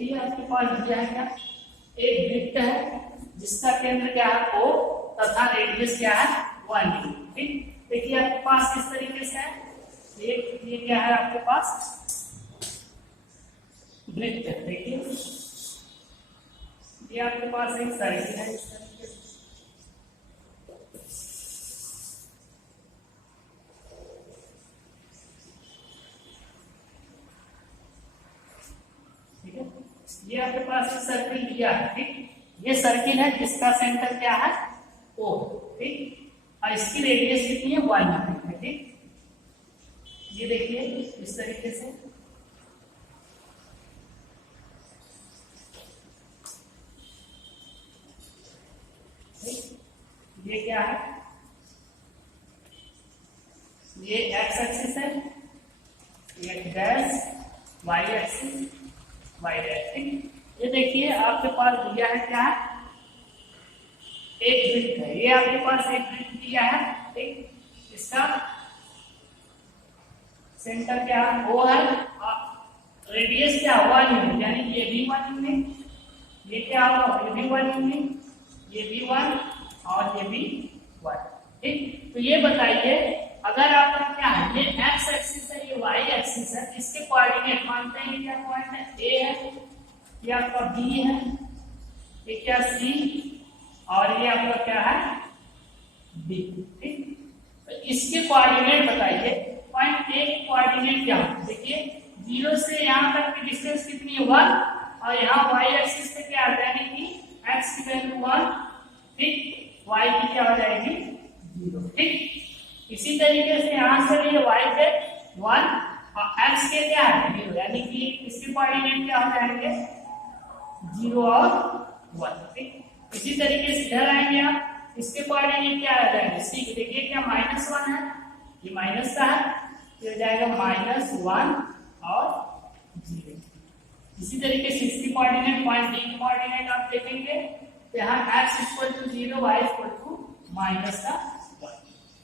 देखिए आपके पास दिया है क्या, एक वृत्त है जिसका केंद्र क्या है O तथा रेडियस क्या है 1 डी। ठीक, देखिए आपके पास किस तरीके से है, ये क्या है आपके पास वृत्त है। देखिए ये आपके पास एक सर्किल है इस तरीके से, ठीक है। ये आपके पास एक सर्किल दिया है, ठीक, ये सर्किल है जिसका सेंटर क्या है O, ठीक, और इसकी रेडियस कितनी है 1 यूनिट है। ठीक, ये देखिए इस तरीके से, ये क्या है, ये एक्स एक्सिस है, ये dash Y axis Y dash. ठीक, ये देखिए आपके पास दिया है क्या, एक वृत्त है, ये आपके पास एक वृत्त दिया है। ठीक, इसका सेंटर क्या O है, रेडियस क्या 1 यूनिट, यानी ये भी 1 यूनिट, ये क्या होगा ये भी 1 यूनिट, ये भी 1 और ये भी 1। ठीक, तो ये बताइए अगर आपका क्या है, ये एक्स एक्सिस है, ये वाई एक्सिस है, इसके कोऑर्डिनेट मानते हैं क्या पॉइंट है A है, ये आपका B है, ये क्या C और ये आपका क्या है B। ठीक, तो इसके कोऑर्डिनेट बताइए, पॉइंट A के कोऑर्डिनेट क्या है, देखिए 0 से यहाँ तक की डिस्टेंस कितनी है 1 और यहाँ y एक्सिस पे क्या आ जाएगी कि x की वैल्यू 1, ठीक, y की क्या हो जाएगी 0। ठीक, इसी तरीके से यहाँ से ये y पे 1 और x के क्या है 0, यानी कि इसके कोऑर्डिनेट क्या हो जाएंगे 0 और 1। ठीक, इसी तरीके से इधर आएंगे आप, इसके कोऑर्डिनेट क्या आ जाएंगे c के, देखिए क्या -1 है, ये माइनस का है, ये हो जाएगा -1 और 0। इसी तरीके से इसकी कोऑर्डिनेट पॉइंट D की कोऑर्डिनेट आप देखेंगे तो यहाँ x = 0 y = -1।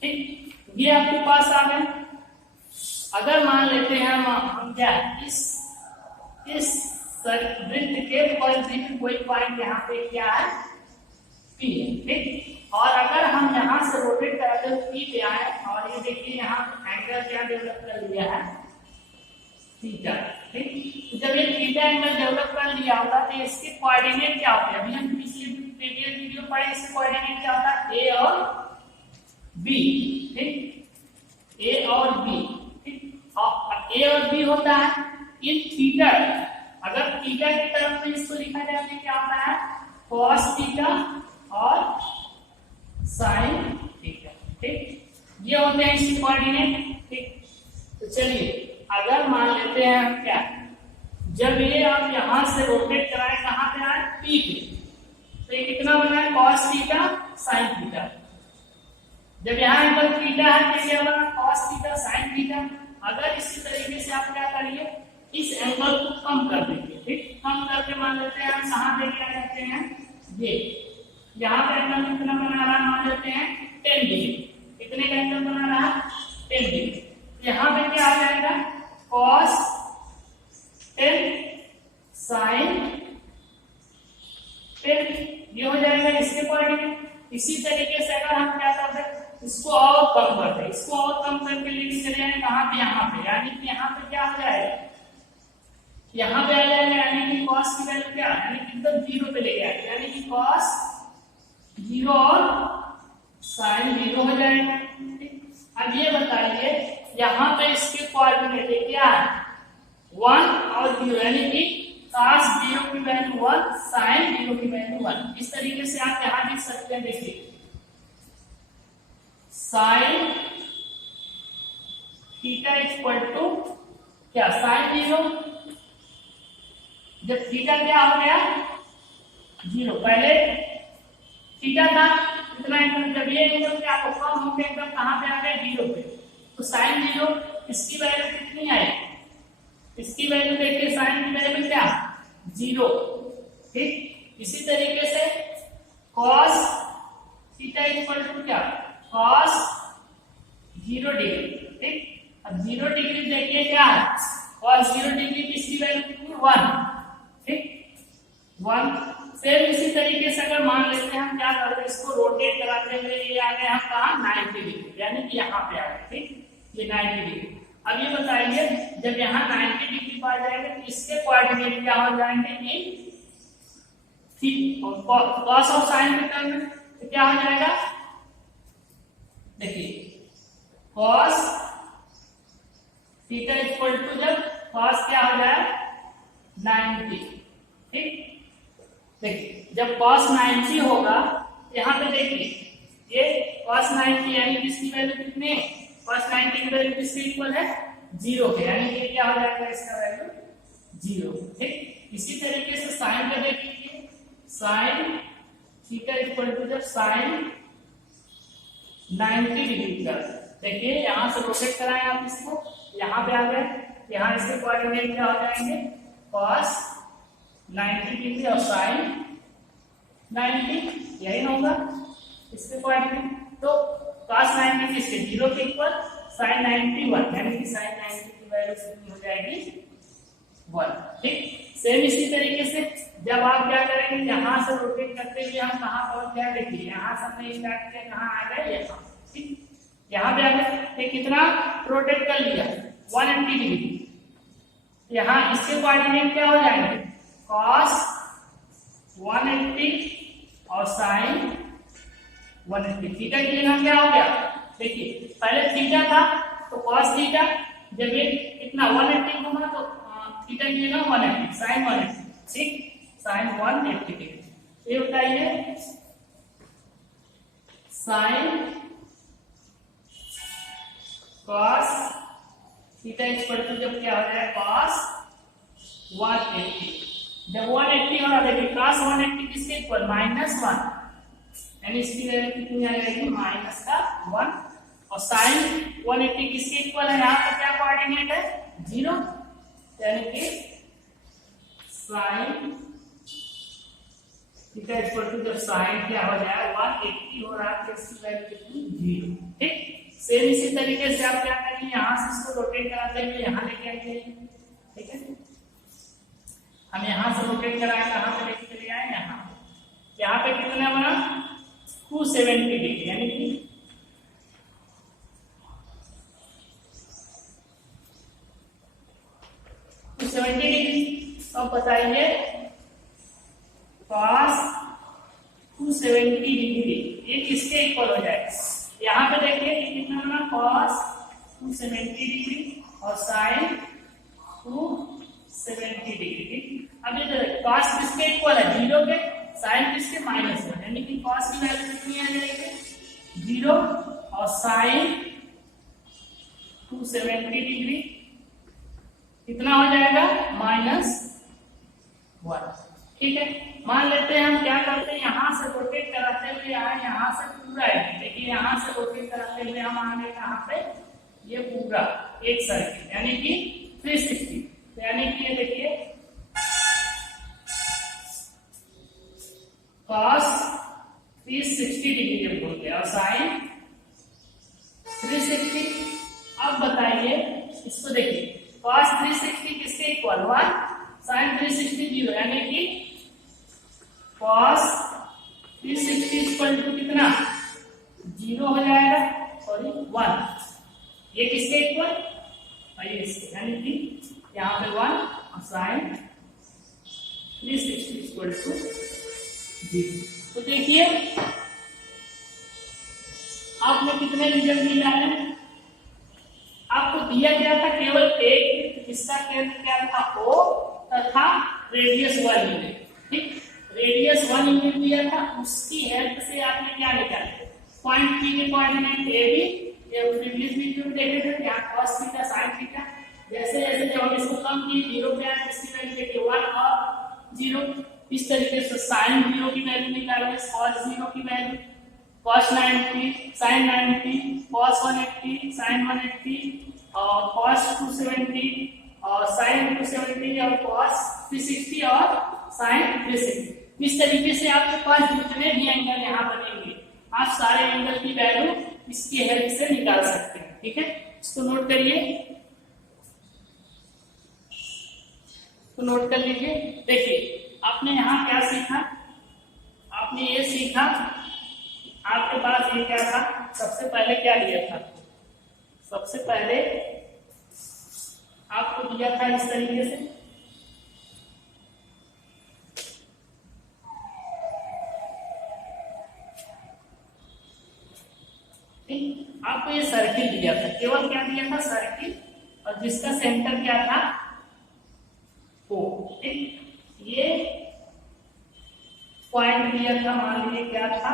ठीक, ये आपके पास आ गए। अगर मान लेते हैं हम क्या इस वृत्त के परिधि में कोई पॉइंट यहाँ पे क्या है P है। ठीक, और अगर हम यहाँ से रोटेट कराते हुए P पे आए और ये देखिए यहाँ एंगल क्या डेवलप कर लिया है थीटा। ठीक, जब ये थीटा एंगल डेवलप कर लिया होगा तो इसके कोऑर्डिनेट क्या होते हैं, अभी हम पिछले प्रीवियस वीडियो पढ़े, इसके कोऑर्डिनेट क्या होता है A और B। ठीक, A और B। ठीक, और A और B होता है इन थीटा, अगर थीटा की तरफ में इसको लिखा जाए तो क्या होता है cos थीटा और sin थीटा। ठीक, ये होते हैं इसके कोऑर्डिनेट। ठीक, तो चलिए अगर मान लेते हैं हम क्या, जब ये आप यहां से रोटेट कराए कहां पे आए P पे, तो ये कितना बना है cos थीटा sin थीटा। जब यहाँ एंगल थीटा है तो क्या बना cos थीटा sin थीटा। अगर इसी तरीके से आप क्या करिए इस एंगल को कम कर देंगे। ठीक, कम करके मान लेते हैं हम कहां पे क्या करते हैं, ये यहाँ पे एंगल कितना बना रहा है, मान लेते हैं 10 डिग्री। कितने का एंगल बना रहा है 10 डिग्री। यहाँ पे क्या आ जाएगा cos 10 sin 10, ये हो जाएगा इसके कोऑर्डिनेट। इसी तरीके से अगर हम क्या करते हैं इसको और कम करते हैं, इसको और कम करके लेके चले जाए कहां पे यहाँ पे, यानी कि यहाँ पे क्या हो जाएगा यहाँ पे आ जाएगा, यानी कि cos की वैल्यू क्या, यानी कि एकदम 0 पे ले जाएगा, यानी कि cos 0 और sin 0 हो जाएगा। अब ये बताइए यहाँ पे इसके कोऑर्डिनेट क्या है 1 और 0, यानी कि cos 0 की वैल्यू 1 sin 0 की वैल्यू 1। इस तरीके से आप यहाँ लिख सकते हैं, देखिए sin थीटा = क्या sin 0, जब थीटा क्या हो गया 0, पहले थीटा था इतना एंगल, जब ये एंगल क्या कम हो गया एकदम कहां पे आ गए 0 पे, तो sin 0 इसकी वैल्यू कितनी आई, इसकी वैल्यू देखिए sin की वैल्यू क्या 0। ठीक, इसी तरीके से cos थीटा = क्या cos 0 डिग्री। ठीक, अब 0 डिग्री देखिए क्या है cos 0 डिग्री की इसकी वैल्यू कितनी 1। ठीक, 1। सेम इसी तरीके से अगर मान लेते हैं हम क्या करते हैं, इसको रोटेट कराते हुए ये आ गए हम कहा 90 डिग्री, यानी कि यहाँ पे आ गए, ठीक, ये 90 डिग्री। अब ये बताइए जब यहाँ 90 डिग्री पर आ जाएंगे तो इसके कोऑर्डिनेट क्या हो जाएंगे, कॉस और साइन के टर्म में, तो क्या हो जाएगा, देखिए कॉस थीटा इक्वल टू जब कॉस क्या हो जाए 90, ठीक, देखिए जब cos 90 होगा यहाँ पे देखिए ये cos 90 यानी किसकी वैल्यू कितनी है, cos 90 की वैल्यू किसके इक्वल है 0 के, यानी ये क्या हो जाएगा इसका वैल्यू 0, ठीक। इसी तरीके से साइन का देखिए, साइन थीटा इक्वल टू जब साइन 90 डिग्री का, देखिए यहाँ से रोटेट कराएं आप इसको, यहाँ पे आ गए, यहाँ इसके कोऑर्डिनेट क्या हो जाएंगे cos 90 डिग्री और साइन 90, यही ना होगा इसके कोऑर्डिनेट, तो cos 90 किसके 0 के इक्वल, sin 90 1, यानी कि sin 90 की वैल्यू कितनी हो जाएगी 1, ठीक। सेम इसी तरीके से जब आप क्या करेंगे, यहाँ से रोटेट करते हुए हम कहाँ पहुंच गए, देखिए यहाँ से हमने स्टार्ट किया, कहाँ आ गए यहाँ, ठीक, यहाँ पे आ गए, ये कितना रोटेट कर लिया 180 डिग्री, यहाँ इसके कोऑर्डिनेट क्या हो जाएंगे cos 180 और sin 180, थीटा की जगह क्या हो गया, देखिए पहले थीटा था तो cos थीटा, जब ये कितना 180 होगा तो थीटा की जगह 180, sin 180, ठीक, sin 180 डिग्री। ये बताइए sin cos theta equal to जब क्या हो जाए cos 180, जब 180 होगा देखिए cos 180 किसके इक्वल -1, यानी इसकी वैल्यू कितनी आ जाएगी -1, और sin 180 किसके इक्वल है, यहाँ पर क्या कोऑर्डिनेट है 0, यानी कि sin थीटा इक्वल टू जब sin क्या हो जाए 180 हो रहा है तो इसकी वैल्यू कितनी 0, ठीक। सेम इसी तरीके से आप क्या करेंगे, यहाँ से इसको रोटेट कराते हुए यहाँ लेके आएंगे, ठीक है, हम यहाँ से रोटेट कराए, कहाँ पे लेके चले आए, यहाँ पे कितना बना 270 डिग्री, यानी कि अब बताइए cos 270 डिग्री ये किसके इक्वल हो जाएगा, यहाँ पे देखिए ये कितना बना cos 270 डिग्री और sin 270 डिग्री। अब ये देखिए cos किसके इक्वल है 0 के, sin किसके -1, यानी कि cos की वैल्यू कितनी आ जाएगी 0 और sin 270 डिग्री कितना हो जाएगा -1, ठीक है। मान लेते हैं हम क्या करते हैं, यहाँ से रोटेट कराते हुए यहाँ से पूरा है, देखिए यहाँ से रोटेट कराते हुए हम आगे कहाँ पे, ये पूरा एक सर्किल यानी कि 360, यानी कि ये देखिए cos 360 डिग्री जब बोलते हैं और sin 360। अब बताइए इसको देखिए cos 360 किसके इक्वल 1, sin 360 0, यानी कि cos 360 इक्वल टू कितना 0 हो जाएगा, सॉरी 1, ये किसके इक्वल ये इसके, यानी कि यहाँ पे 1 और sin 360 इक्वल टू 0। तो देखिए आपने कितने रिजल्ट निकाले, आपको दिया गया था केवल एक, इसका केंद्र क्या था O तथा रेडियस 1 यूनिट, ठीक, रेडियस 1 यूनिट दिया था, उसकी हेल्प से आपने क्या निकाला पॉइंट P के कोऑर्डिनेट AB, ये प्रीवियस वीडियो में देखे थे यहाँ cos थीटा sin थीटा, जैसे जैसे जब हम इसको कम किए 0 पे आए इसकी वैल्यू देखिए 1 और 0, इस तरीके से sin 0 की वैल्यू निकालेंगे, cos 0 की value cos 90, sin 90, cos 180, sin 180 और cos 270 और sin 270 और cos 360 और sin 360। इस तरीके से आपके पास जितने भी एंगल यहाँ बनेंगे आप सारे एंगल की वैल्यू इसकी हेल्प से निकाल सकते हैं, ठीक है। इसको नोट करिए, तो नोट कर लीजिए। देखिए आपने यहाँ क्या सीखा, आपने ये सीखा, आपके पास ये क्या था, सबसे पहले क्या दिया था, सबसे पहले आपको दिया था इस तरीके से, ठीक, आपको ये सर्किल दिया था, केवल क्या दिया था, सर्किल, और जिसका सेंटर क्या था, ओ, ठीक, ये पॉइंट दिया था, मान लीजिए क्या था,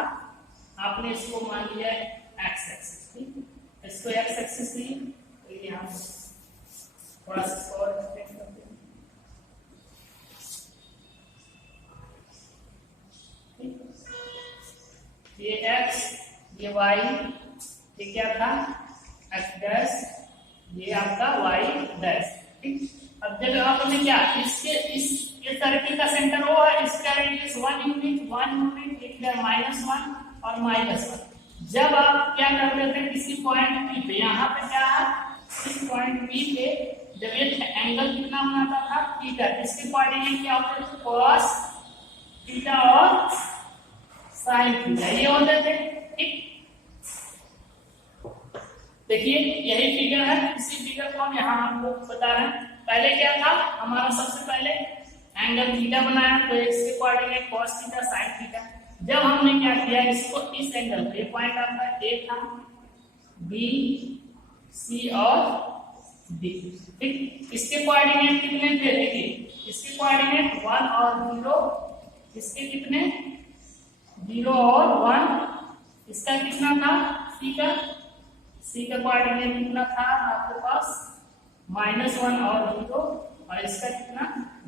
आपने इसको मान लिया एक्स एक्सिस, ठीक, इसको एक्स एक्सिस लिए, तो यहाँ थोड़ा सा और एक्सप्लेन करते हैं, ठीक, ये एक्स, ये वाई, ये क्या था, एक्स डैश, ये आपका वाई डैश, ठीक। अब जब आपने क्या, इसके इस सर्किल का सेंटर वो है, इसका रेडियस 1 यूनिट, इधर -1 और -1। जब आप क्या कर देते हैं किसी पॉइंट पी पे, यहाँ पे क्या है, इस पॉइंट पी पे जब ये एंगल कितना बनाता था, थीटा, इसके कोऑर्डिनेट क्या होते थे, cos थीटा और sin थीटा, ये होते थे, ठीक। देखिए यही फिगर है, इसी फिगर को हम यहाँ आपको बता रहे हैं। पहले क्या था हमारा, सबसे पहले एंगल थीटा बनाया, तो x के coordinate cos theta sin theta. जब हमने क्या किया, इसको इस एंगल पे, पॉइंट आपका A था, B, C और D, ठीक। इसके कोऑर्डिनेट कितने थे, देखिए इसके कोऑर्डिनेट 1 और 0, इसके कितने 0 और 1, इसका कितना था, C का कोऑर्डिनेट कितना था आपके पास, -1 और 0, और इसका कितना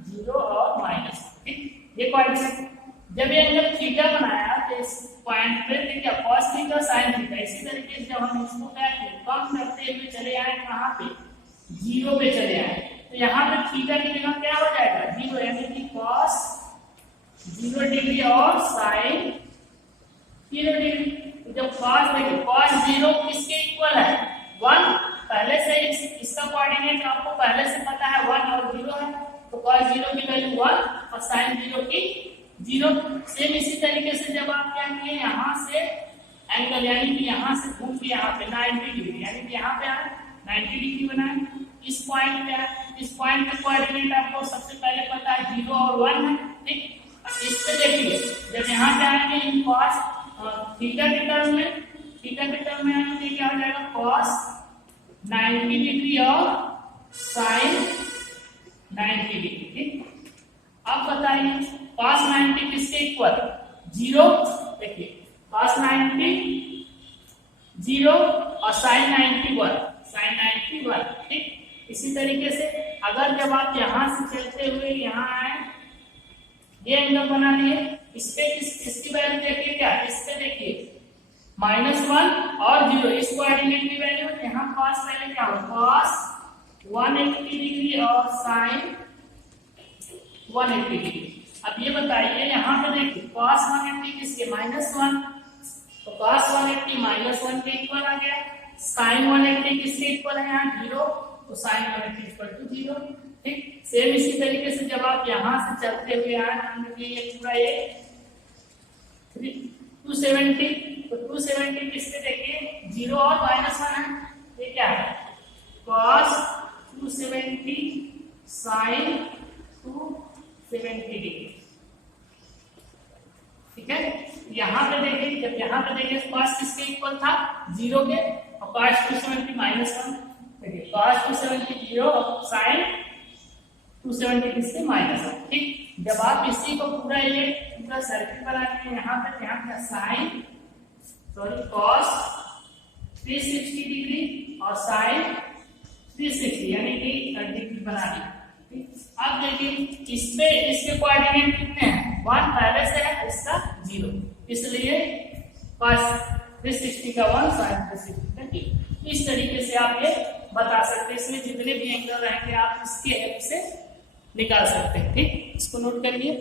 0 और -1, ठीक। ये कोऑर्डिनेट, जब ये एंगल थीटा बनाया तो इस पॉइंट पे देखिए cos थीटा sin थीटा, इसी तरीके से जब हम इसको क्या कम करते हुए चले आए कहाँ पे, 0 पे चले आए, तो यहाँ पे थीटा की जगह क्या हो जाएगा, 0, यानी कि cos 0 डिग्री और sin 0 डिग्री। तो जब cos देखिए cos 0 किसके इक्वल है, 1, पहले से इसका कोऑर्डिनेट आपको पहले से पता है 1 और 0 है, तो cos 0 की वैल्यू 1 और sin 0 की 0। सेम इसी तरीके से जब आप क्या किए, यहाँ से एंगल यानी कि यहाँ से घूम के यहाँ पे 90 डिग्री, यानी कि यहाँ पे आए 90 डिग्री बनाए, इस पॉइंट पे आए, इस पॉइंट पे कोऑर्डिनेट आपको सबसे पहले पता है 0 और 1 है, ठीक। इस पे देखिए जब यहाँ पे आएंगे इन cos थीटा के टर्म में, आएंगे क्या हो जाएगा, cos 90 डिग्री और sin 90 डिग्री, ठीक। अब बताइए cos 90 किसके इक्वल, 0, देखिए cos 90 0 और sin 90 1, ठीक। इसी तरीके से अगर जब आप यहां से चलते हुए यहाँ आए, ये एंगल बना लिए, इस पे इसकी वैल्यू देखिए क्या, इस पे देखिए -1 और 0, इस कोऑर्डिनेट की वैल्यू, यहाँ cos पहले क्या हो, cos 180 डिग्री और sin 180 डिग्री। अब ये बताइए यहाँ पे देखिए cos 180 किसके, -1, तो cos 180 -1 के इक्वल आ गया, sin 180 किसके इक्वल है, यहाँ 0, तो sin 180 इक्वल टू 0, ठीक। सेम इसी तरीके से जब आप यहाँ से चलते हुए आए, ये पूरा ये 270, तो 270 किसके देखिए 0 और -1 है, ये क्या है, cos 270 sin 270 डिग्री, ठीक है। यहाँ पे देखिए, जब यहाँ पे देखिए cos किसके इक्वल था, 0 के, और cos 270 -1, देखिए cos 270 0 sin 270 किसके -1, ठीक। जब आप इसी को पूरा ये पूरा सर्किल बनाएंगे, यहाँ पे sin cos 360 डिग्री और sin 360, यानी कि डिग्री बना दी, ठीक। अब देखिए इस पे इसके कोऑर्डिनेट कितने हैं, 1 पहले से है, इसका 0, इसलिए cos 360 का 1, sin 360 का 0। इस तरीके से आप ये बता सकते हैं, इसमें जितने भी एंगल रहेंगे आप इसके हेल्प से निकाल सकते हैं, ठीक। इसको नोट करिए।